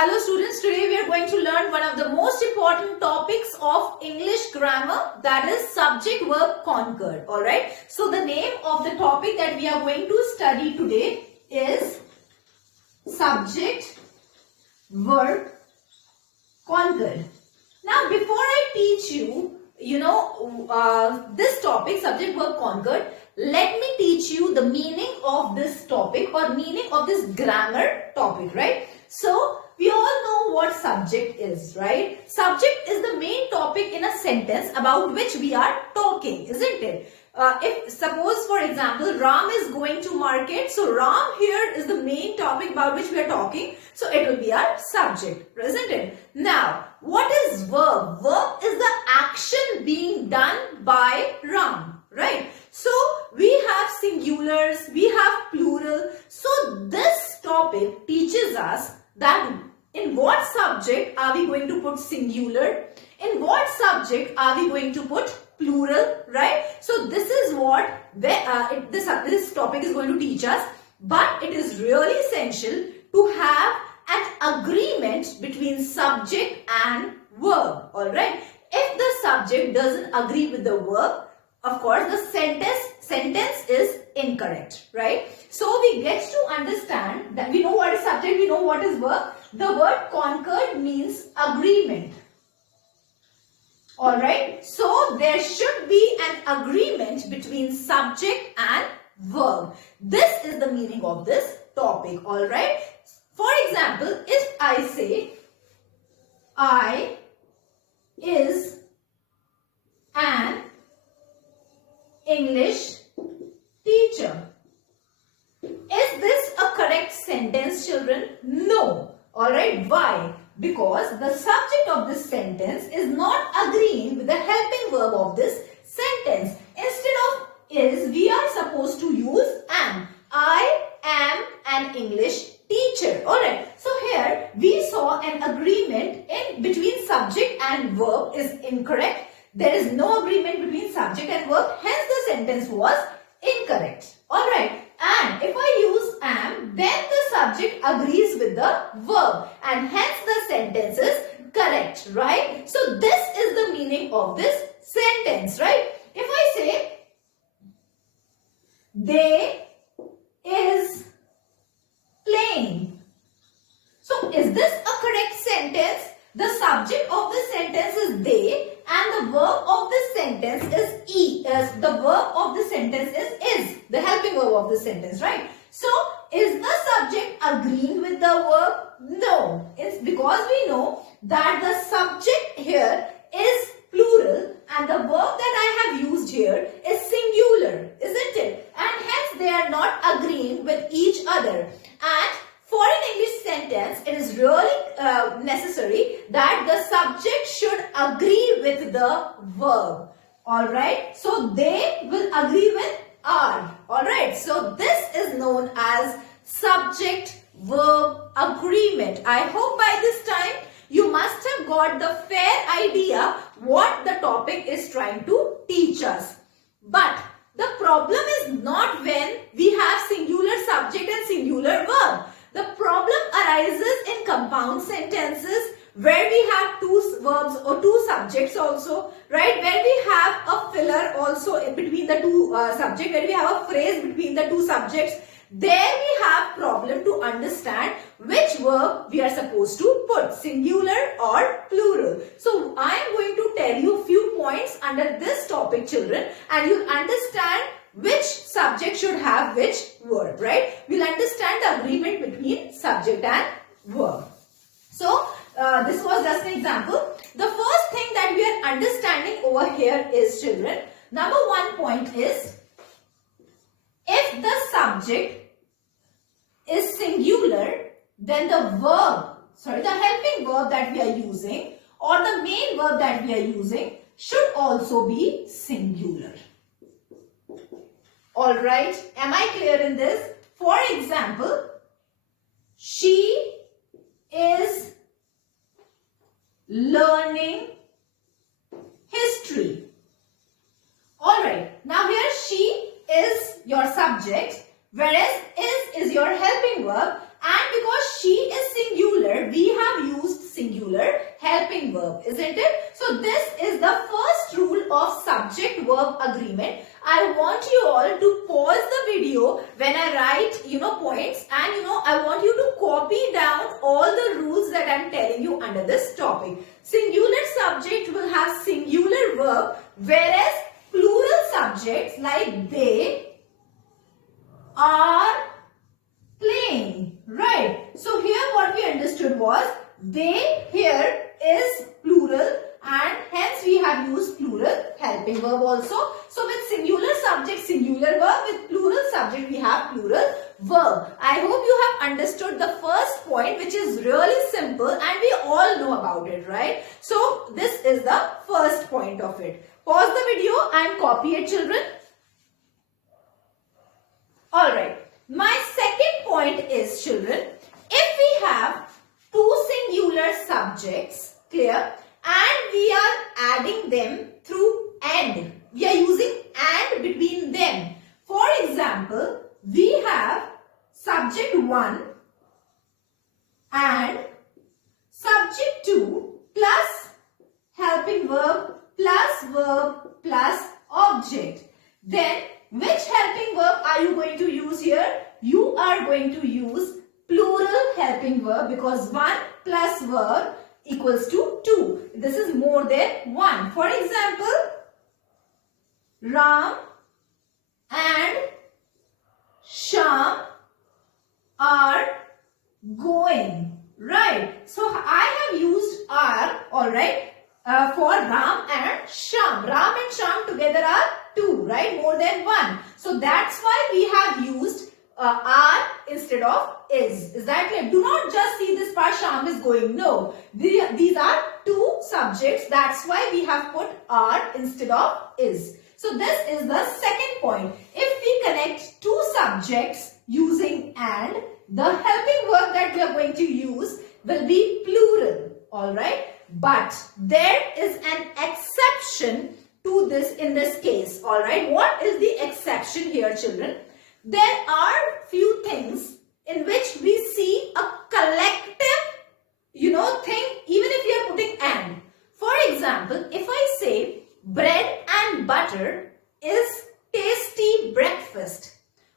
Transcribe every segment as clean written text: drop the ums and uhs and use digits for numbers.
Hello students, today we are going to learn one of the most important topics of English grammar, that is subject verb concord. Alright, so the name of the topic that we are going to study today is subject verb concord. Now before I teach you, this topic subject verb concord, let me teach you the meaning of this topic or meaning of this grammar topic, right? So we all know what subject is, right? Subject is the main topic in a sentence about which we are talking, isn't it? If suppose for example Ram is going to market, so Ram here is the main topic about which we are talking, so it will be our subject, isn't it? Now what is verb? Verb is the action being done by Ram, right? So we have singulars, we have plural. So this topic teaches us that in what subject are we going to put singular, in what subject are we going to put plural, right? So this is what this topic is going to teach us, but it is really essential to have an agreement between subject and verb, alright? If the subject doesn't agree with the verb, of course the sentence is incorrect, right? So we get to understand that we know what is subject, we know what is verb. The word concord means agreement. Alright, so there should be an agreement between subject and verb. This is the meaning of this topic, alright. For example, if I say, I is an English teacher. Is this a correct sentence, children? No. Alright, why? Because the subject of this sentence is not agreeing with the helping verb of this sentence. Instead of is, we are supposed to use am. I am an English teacher. Alright, so here we saw an agreement in between subject and verb is incorrect. There is no agreement between subject and verb, hence the sentence was incorrect. Alright, and if I use am, then the subject agrees with the verb and hence the sentence is correct, right? So this is the meaning of this sentence, right? If I say, they is playing. So is this a correct sentence? The subject of the sentence is they and the verb of the sentence is the verb of the sentence is the helping verb of the sentence, right? So is the subject agreeing with the verb? No. It's because we know that the subject here is plural and the verb that I have used here is singular, isn't it? And hence they are not agreeing with each other. And for an English sentence, it is really necessary that the subject should agree with the verb. Alright, so they will agree with are. Alright, so this is known as subject-verb agreement. I hope by this time you must have got the fair idea what the topic is trying to teach us. But the problem is not when we have singular subject and singular verb. The problem arises in compound sentences where we have two verbs or two subjects also, right? Where we have a filler also in between the two subjects, where we have a phrase between the two subjects. There we have problem to understand which verb we are supposed to put, singular or plural. So I am going to tell you a few points under this topic, children, and you'll understand which subject should have which verb, right? We'll understand the agreement between subject and verb. So, this was just an example. The first thing that we are understanding over here is, children, number one point is, if the subject is singular, then the helping verb that we are using or the main verb that we are using should also be singular. Alright, am I clear in this? For example, she is learning history. Alright, now here she is your subject, whereas is your helping verb, and because she is singular, here we have used singular helping verb, isn't it? So this is the first rule of subject-verb agreement. I want you all to pause the video when I write, points, and I want you to copy down all the rules that I'm telling you under this topic. Singular subject will have singular verb, whereas plural subjects like they are playing, right? So here what we understood was they here is plural, and hence we have used plural helping verb also. So with singular subject, singular verb, with plural subject, we have plural verb. I hope you have understood the first point, which is really simple and we all know about it, right? So this is the first point of it. Pause the video and copy it, children. Alright. My second point is, children, if we have two singular subjects, clear, and we are adding them through and. We are using and between them. For example, we have subject 1 and subject 2 plus helping verb plus object. Then which helping verb are you going to use here? You are going to use plural helping verb, because 1 plus verb equals to 2. This is more than 1. For example, Ram and Sham are going, right? So I have used are, alright, for Ram and Sham. Ram and Sham together are 2, right? More than 1. So that's why we have used are instead of is. Is that clear? Do not just see this part, Sham is going. No. These are two subjects. That's why we have put are instead of is. So this is the second point. If we connect two subjects using and, the helping verb that we are going to use will be plural. Alright. But there is an exception to this in this case. Alright. What is the exception here, children? There are few things in which we see a collective, thing, even if we are putting and. For example, if I say bread and butter is tasty breakfast.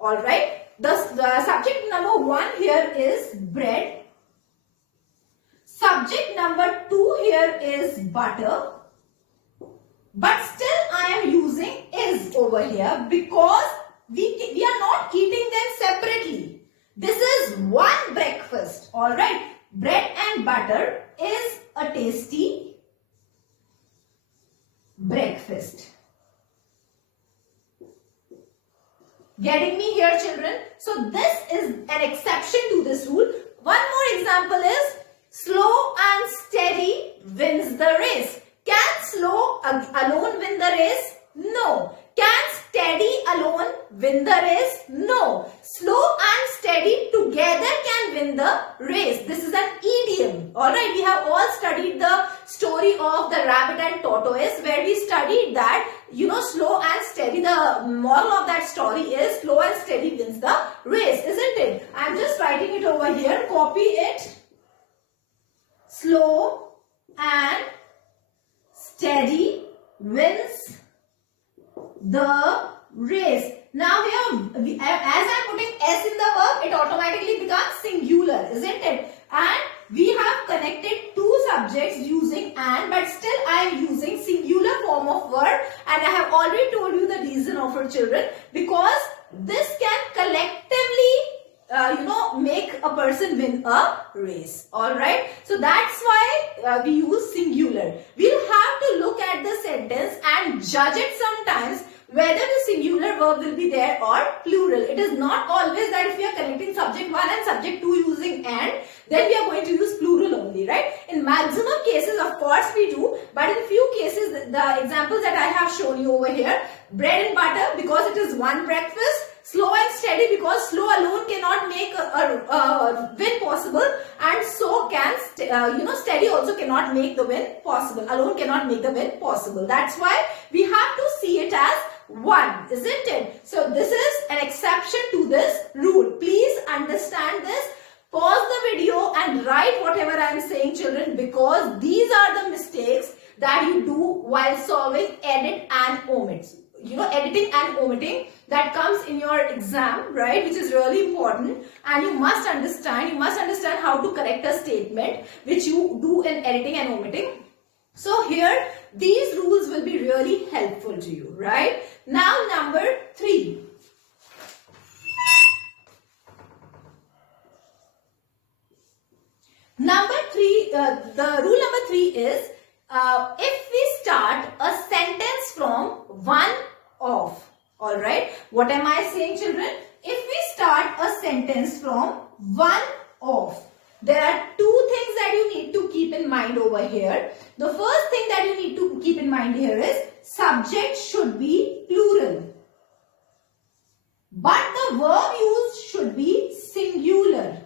Alright. The subject number 1 here is bread. Subject number 2 here is butter. But still I am using is over here because we are not eating them separately. This is one breakfast. Alright. Bread and butter is a tasty breakfast. Getting me here, children? So this is an exception to this rule. One more example is slow and steady wins the race. Can slow alone win the race? No. Can steady alone win the race? No. Slow and steady together can win the race. This is an idiom. Alright, we have all studied the story of the rabbit and tortoise, where we studied that, slow and steady. The moral of that story is slow and steady wins the race, isn't it? I am just writing it over here. Copy it. Slow and steady wins the race. Now here, as I am putting S in the verb, it automatically becomes singular, isn't it? And we have connected two subjects using and, but still I am using singular form of verb, and I have already told you the reason of it, children, because this can collectively make a person win a race. Alright. So that's why we use singular. We'll have to look at the sentence and judge it sometimes whether the singular verb will be there or plural. It is not always that if we are connecting subject 1 and subject 2 using and, then we are going to use plural only, right? In maximum cases, of course we do, but in few cases, the examples that I have shown you over here, bread and butter because it is one breakfast, slow and steady because slow alone cannot make a win possible, and so can steady also cannot make the win possible. Alone cannot make the win possible. That's why we have to see it as one, isn't it? So this is an exception to this rule. Please understand this. Pause the video and write whatever I am saying, children, because these are the mistakes that you do while solving edit and omit. You know, editing and omitting that comes in your exam, right, which is really important, and you must understand how to correct a statement which you do in editing and omitting. So here these rules will be really helpful to you, right? Now number 3. The rule number 3 is if we start a sentence from one of. All right. What am I saying, children? If we start a sentence from one of, there are 2 things that you need to keep in mind over here. The first thing that you need to keep in mind here is subject should be plural, but the verb used should be singular.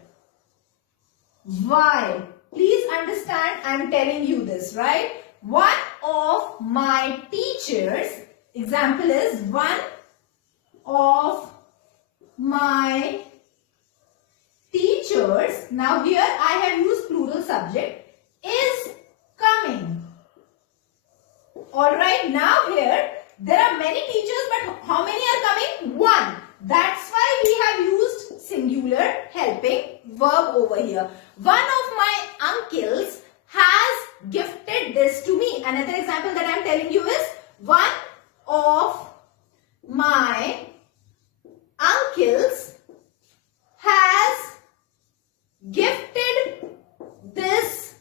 Why? Please understand, I am telling you this, right? One of my teachers, example is one of my teachers. Now here I have used plural subject, is coming. Alright, now here there are many teachers, but how many are coming? One. That's why we have used singular helping verb over here. One of my uncles has gifted this to me. Another example that I am telling you is one of my uncles has gifted this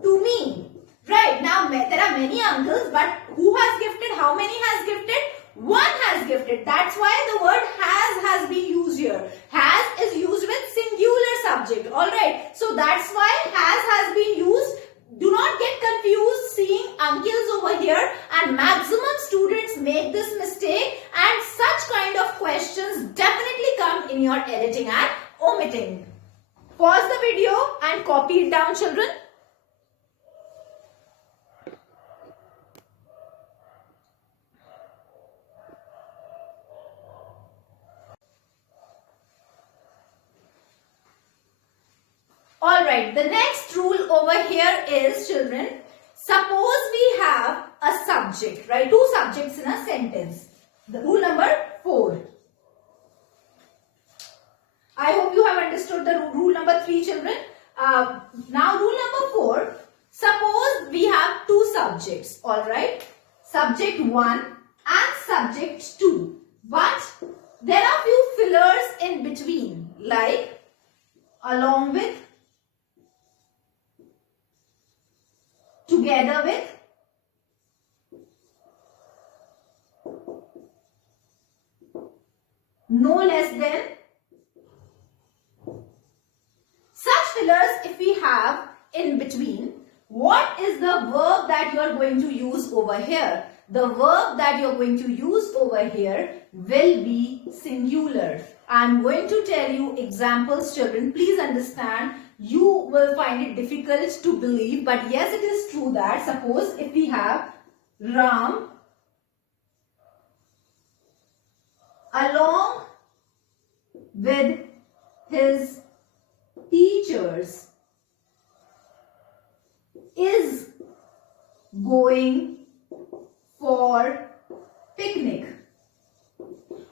to me. Right, now there are many uncles, but who has gifted? How many has gifted? One has gifted. That's why the word has been used here. Has is used with singular subject. Alright, so that's why has been used. Do not get confused seeing uncles over here, and maximum students make this mistake, and such kind of questions definitely come in your editing and omitting. Pause the video and copy it down, children. Alright, the next rule over here is, children, suppose we have a subject, right? 2 subjects in a sentence. The rule number 4. I hope you have understood the rule number 3, children. Now rule number 4. Suppose we have 2 subjects, alright? Subject 1 and subject 2. But there are few fillers in between, like along with, together with, no less than. Such fillers if we have in between, what is the verb that you are going to use over here? The verb that you are going to use over here will be singular. I am going to tell you examples, children. Please understand. You will find it difficult to believe, but yes, it is true that suppose if we have Ram along with his teachers is going for picnic.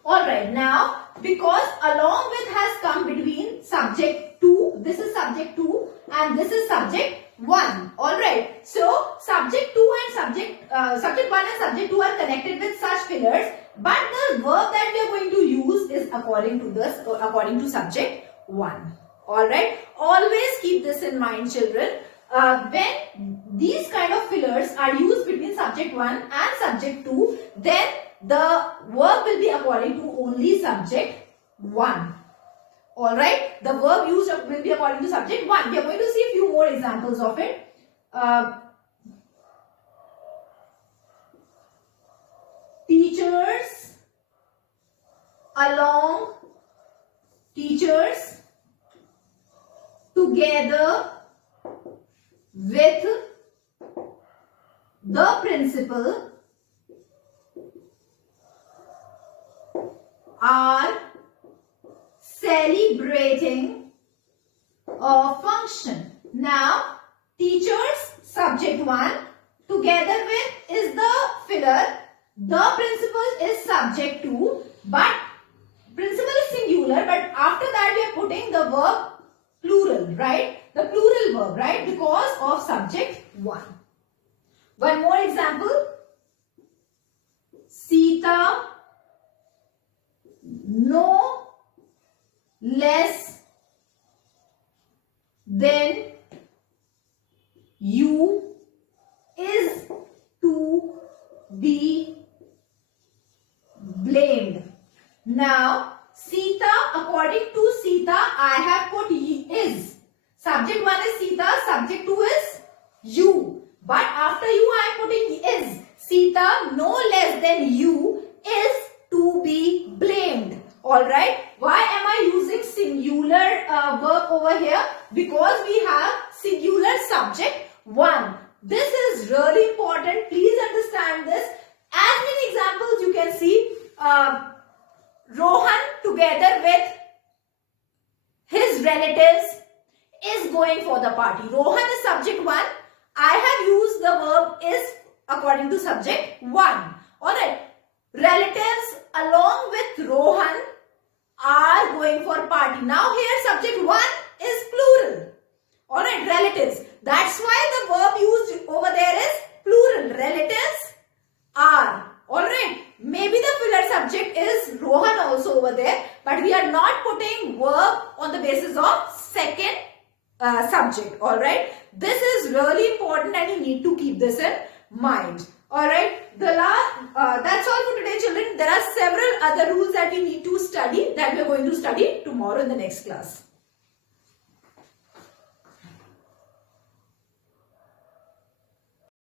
Alright, now because along with has come between subject 2, this is subject 2 and this is subject 1. Alright, so subject 2 and subject 1 and subject 2 are connected with such fillers, but the verb that we are going to use is according to subject 1. Alright, always keep this in mind, children. When these kind of fillers are used between subject 1 and subject 2, then the verb will be according to only subject 1. Alright, the verb used will be according to subject 1. We are going to see a few more examples of it. Teachers along, teachers together with the principal are celebrating function. Now, teachers, subject 1, together with is the filler. The principal is subject 2, but principal is singular, but after that we are putting the verb plural, right? The plural verb, right? Because of subject 1. One more example. Sita no less than you is to be blamed. Now, Sita, according to Sita, I have put is. Subject 1 is Sita, subject 2 is you. But after you, I am putting is. Sita, no less than you, is to be blamed. Alright. Why am I using singular verb over here? Because we have singular subject 1. This is really important. Please understand this. As many examples you can see. Rohan together with his relatives is going for the party. Rohan is subject 1. I have used the verb is according to subject 1. Alright. Relatives along with Rohan are going for party. Now here subject 1 is plural. Alright, relatives. That's why the verb used over there is plural. Relatives are. Alright. Maybe the filler subject is Rohan also over there, but we are not putting verb on the basis of second subject. Alright. This is really important and you need to keep this in mind. Alright. That's all for today, children. There are several other rules that we need to study that we are going to study tomorrow in the next class.